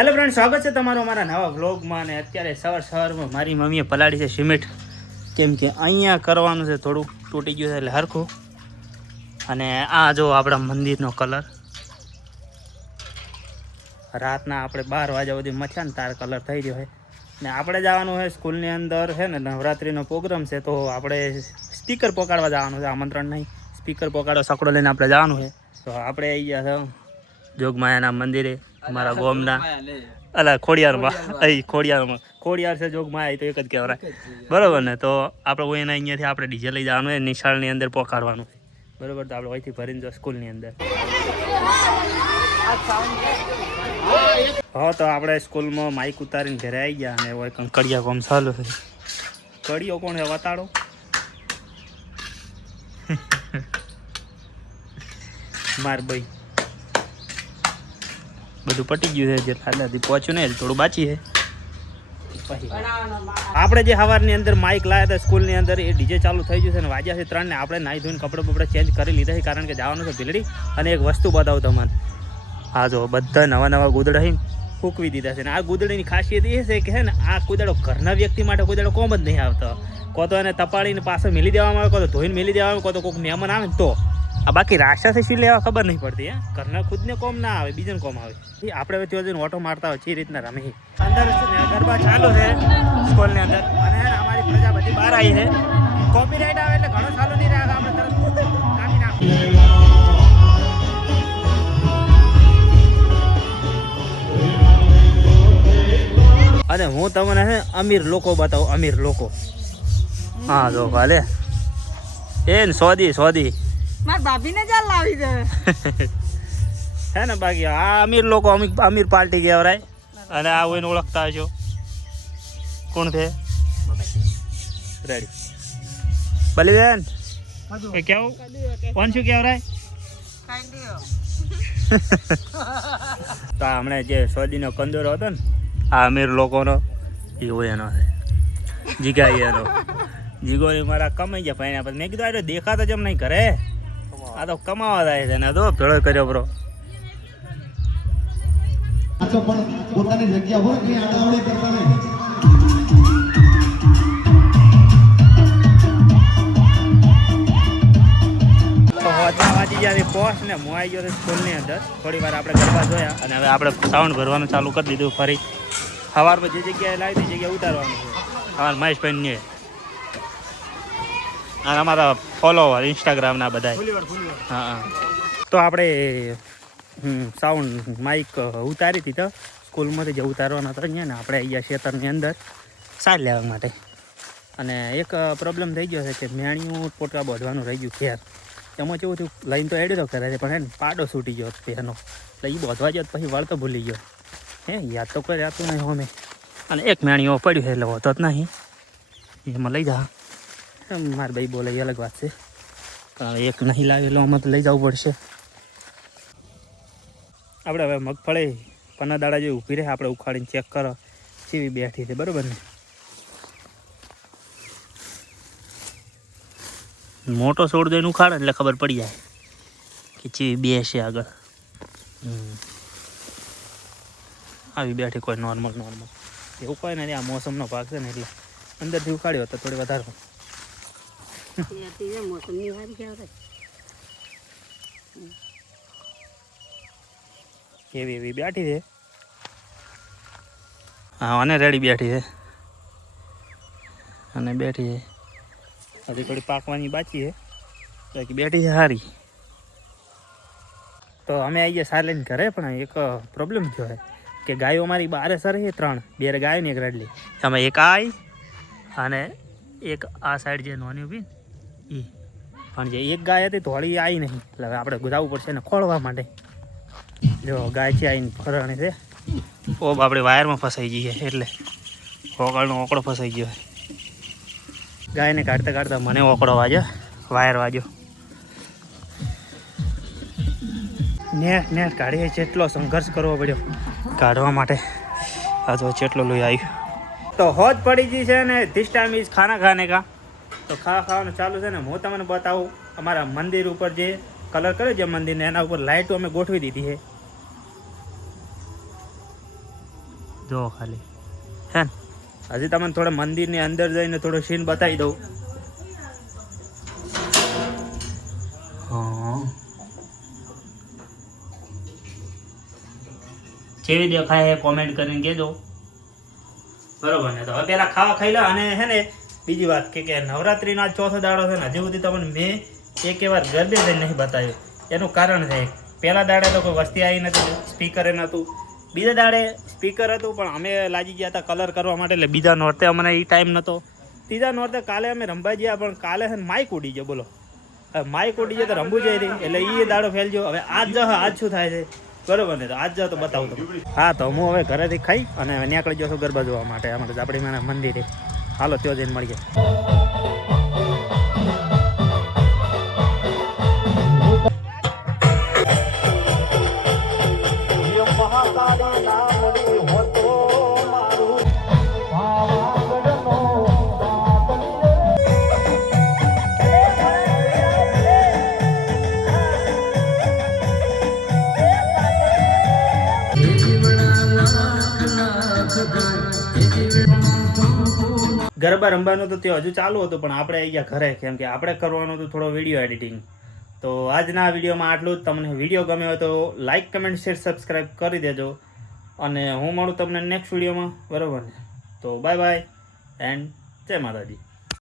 Hello friend, સ્વાગત છે તમારું અમારા નવા વ્લોગમાં. અને અત્યારે સવારમાં મારી મમ્મીએ પલાળી છે સિમેન્ટ, કેમ કે અહીંયા કરવાનું છે, થોડું તૂટી ગયું છે એટલે હરખું. અને આ જો આપણા મંદિરનો કલર રાતના આપણે 12 વાગ્યા સુધી મથ્યા ને તાર કલર થઈ ગયો છે. ને આપણે જવાનું છે સ્કૂલની અંદર છે ને, નવરાત્રિનો પ્રોગ્રામ છે, તો આપણે સ્પીકર પકડવા જવાનું છે. આમંત્રણ નહીં, સ્પીકર પકડવા સકડો લઈને આપણે જવાનું છે. તો આપણે આવી ગયા છે જોગમાયાના મંદિરે, અમારા ગોમના અલા ખોડિયારમાં. ખોડિયાર છે જોગમાયા, તો એક જ કહેવાય બરોબર ને. તો આપણે એના અહીંયાથી આપણે ડીજે લઈ જવાનું છે, નિશાળની અંદર પહોંચાડવાનું છે બરોબર. તો આપણે અહીંથી ભરીને જો સ્કૂલની અંદર. હા, તો આપણે સ્કૂલમાં માઇક ઉતારીને ઘરે આવી ગયા અને હોય કંકડિયા કોમ ચાલુ છે. કડિયો કોણ છે વતાડો? માર ભાઈ બધું પટી ગયું છે, જે લાદાથી પહોંચ્યું ને થોડું બાકી છે. આપણે જે સવારની અંદર માઇક લાવ્યા હતા સ્કૂલની અંદર, એ ડીજે ચાલુ થઈ ગયું છે અને વાગ્યા છે 3 ને આપણે નાહી ધોઈને કપડે બપડે ચેન્જ કરી લીધા છે, કારણ કે જવાનું છે ભીલડી. અને એક વસ્તુ બતાવું તમને. હા જો બધા નવા ગોદડા ફૂંકવી દીધા છે. અને આ ગોદડીની ખાસિયત એ છે કે ને, આ કુદાડો ઘરના વ્યક્તિ માટે કુદાડો કોમ જ નહીં આવતો. કો તો એને તપાડીને પાછળ મેલી દેવામાં આવે, કો તો ધોઈને મેલી દેવામાં આવે, કો તો કોઈક મહેમાન આવે ને તો. આ બાકી રાશાથી શી લેવા ખબર નહીં પડતી. ઘરના ખુદને કોમ ના આવે, બીજાને કોમ આવે. આપણે ત્યાં જઈને ઓટો મારતા હોય છે, એ રીતના રમી. અંદર ગરબા ચાલુ છે સ્કૂલની અંદર, અને અમારી પ્રજા બધી બહાર આવી છે. કોપીરાઇટ આવે એટલે ઘણો ચાલુ નહીં રહે, આપણે તરત કાપી નાખીએ. અને હું તમને છે અમીર લોકો બતાવું, અમીર લોકો. હા જો ભાલે એ ને સોદી માર ભાભીને ચાલ લાવી દે હે ને. બાકી આ અમીર લોકો, અમીર પાર્ટી કહેવાય. અને આ કોઈને ઓળખતા હશો, કોણ છે? રેડી બલીબેન એ કેવું કોણ શું કહેવાય? તો હમણાં જે સોદીનો કંદોરો હતો ને, આ અમીર લોકોનો, એવો એનો છે. જીગાઈ એનો જીગોની મારા કમાઈ ગયા ભાઈ. પછી મેં કીધું અરે દેખાતો જેમ નહીં કરે, આ તો કમાવા જાય છે ને. તો ભેળો કર્યો બ્રો. પોતાની જગ્યા હોય કે આડાવડી કરતા નહીં. વાંચી ગયા પોસ્ટ ને હું આવી ગયો સ્કૂલની અંદર. થોડી વાર આપણે ગરબા જોયા અને હવે આપણે સાઉન્ડ ભરવાનું ચાલુ કરી દીધું ફરી. સવારમાં જે જગ્યાએ લાવી તે જગ્યાએ ઉતારવાનું છે. સવાર મહેશભાઈ અને અમારા ફોલોવર ઇન્સ્ટાગ્રામના બધા. હા, તો આપણે સાઉન્ડ માઇક ઉતારી હતી. તો સ્કૂલમાંથી જે ઉતારવાના હતા અહીંયા ને, આપણે અહીંયા ખેતરની અંદર સાર લેવા માટે. અને એક પ્રોબ્લેમ થઈ ગયો છે કે મેણિયું પોટકા બોધવાનું રહી ગયું ઘેર. એમાં કેવું થયું, લાઈન તો એડી તો કરે છે, પણ એને પાડો છૂટી ગયો એનો. એટલે એ બોધવા ગયો પછી વળતો ભૂલી ગયો. યાદ તો કોઈ રહેતું નહીં હોમે. અને એક મેણીઓ પડ્યું છે એટલે હોતો જ નહીં, એમાં લઈ જા. મારા ભાઈ બોલે એ અલગ વાત છે, પણ એક નહીં લાવેલો આમાં તો લઈ જવું પડશે. આપણે હવે મગફળી 15 દાડા જેવી ઊભી રહે, આપણે ઉખાડીને ચેક કરો કેવી બેઠી છે બરાબર ને. મોટો છોડ દઈને ઉખાડે એટલે ખબર પડી જાય કે ચેવી બે છે આગળ. આવી બેઠી કોઈ નોર્મલ એવું કોઈ નથી. આ મોસમનો ભાગ છે ને, એટલે અંદરથી ઉખાડ્યો તો થોડી વધારે એવી બેઠી છે. હા, અને રેડી બેઠી છે અને બેઠી છે. હજી થોડી પાકવાની બાકી છે, બાકી બેઠી છે સારી. તો અમે આવી ગયા સાર લઈને ઘરે, પણ એક પ્રોબ્લેમ થયો છે કે ગાયો અમારી બારે સર છે 3, 2 ગાયો ને 1 રડલી. એમાં એક આવી અને એક આ સાઈડ જે નોની ઊભી એ. પણ જે એક ગાય હતી થોડી આવી નહીં, એટલે હવે આપણે ગુજાવવું પડશે ને ખોળવા માટે. જો ગાય છે આવીને ફરણી છે. ઓબ આપણે વાયરમાં ફસાઈ જઈએ, એટલે ઓકળનો ઓકળો ફસાઈ ગયો. ગાયને કાઢતા મને ઓકળો વાગ્યો, વાયર વાગ્યો. નેટ કાઢીએ, જેટલો સંઘર્ષ કરવો પડ્યો કાઢવા માટે. આ તો જેટલો લોહી આવ્યું. તો હોજ પડી ગઈ છે ને, ધીસ ટાઈમ ઇઝ ખાના ખાને કા. તો ખાવાનું ચાલુ છે ને. હું તમને બતાવું અમારા મંદિર ઉપર જે કલર કર્યો છે મંદિરને, એના ઉપર લાઇટો અમે ગોઠવી દીધી છે. જો ખાલી હે ને હજી તમને થોડા મંદિરની અંદર જઈને થોડો સીન બતાવી દઉં. હા કેવી દેખાય કોમેન્ટ કરીને કહેજો બરોબર ને. તો હવે પેલા ખાવા ખાઈ લો. અને હે ને બીજી વાત કે નવરાત્રીનો આજ ચોથો દાડો છે ને હજી સુધી તમને મેં એક વાર ગરબે જઈને નહીં બતાવ્યું. એનું કારણ છે પહેલા દાડે તો કોઈ વસ્તી આવી નથી, સ્પીકરે નહોતું. બીજા દાડે સ્પીકર હતું પણ અમે લાગી ગયા હતા કલર કરવા માટે, એટલે બીજા નોરતે અમને એ ટાઈમ નહોતો. ત્રીજા નોરતે કાલે અમે રંબા ગયા પણ કાલે છે ને માઇક ઉડી ગયો. બોલો હવે માઇક ઉડી જાય તો રંબુ જઈ રહી, એટલે એ દાડો ફેલજો. હવે આજ આજ શું થાય છે બરોબર ને, તો આજ જાઓ તો બતાવું તમને. હા તો હું હવે ઘરેથી ખાઈ અને નીકળી ગયો છું ગરબા જોવા માટે અમારે આપણી માના મંદિરે. હાલો ત્યાં જઈને મળીએ. ગરબા રમવાનું તો તે હજુ ચાલુ હતું પણ આપણે આવી ગયા ઘરે, કેમ કે આપણે કરવાનું હતું થોડો વિડીયો એડિટિંગ. તો આજના વિડીયોમાં આટલું જ. તમને વિડીયો ગમ્યો હોય તો લાઇક કમેન્ટ શેર સબસ્ક્રાઈબ કરી દેજો અને હું મળું તમને નેક્સ્ટ વિડીયોમાં બરાબર ને. તો બાય બાય એન્ડ જય માતાજી.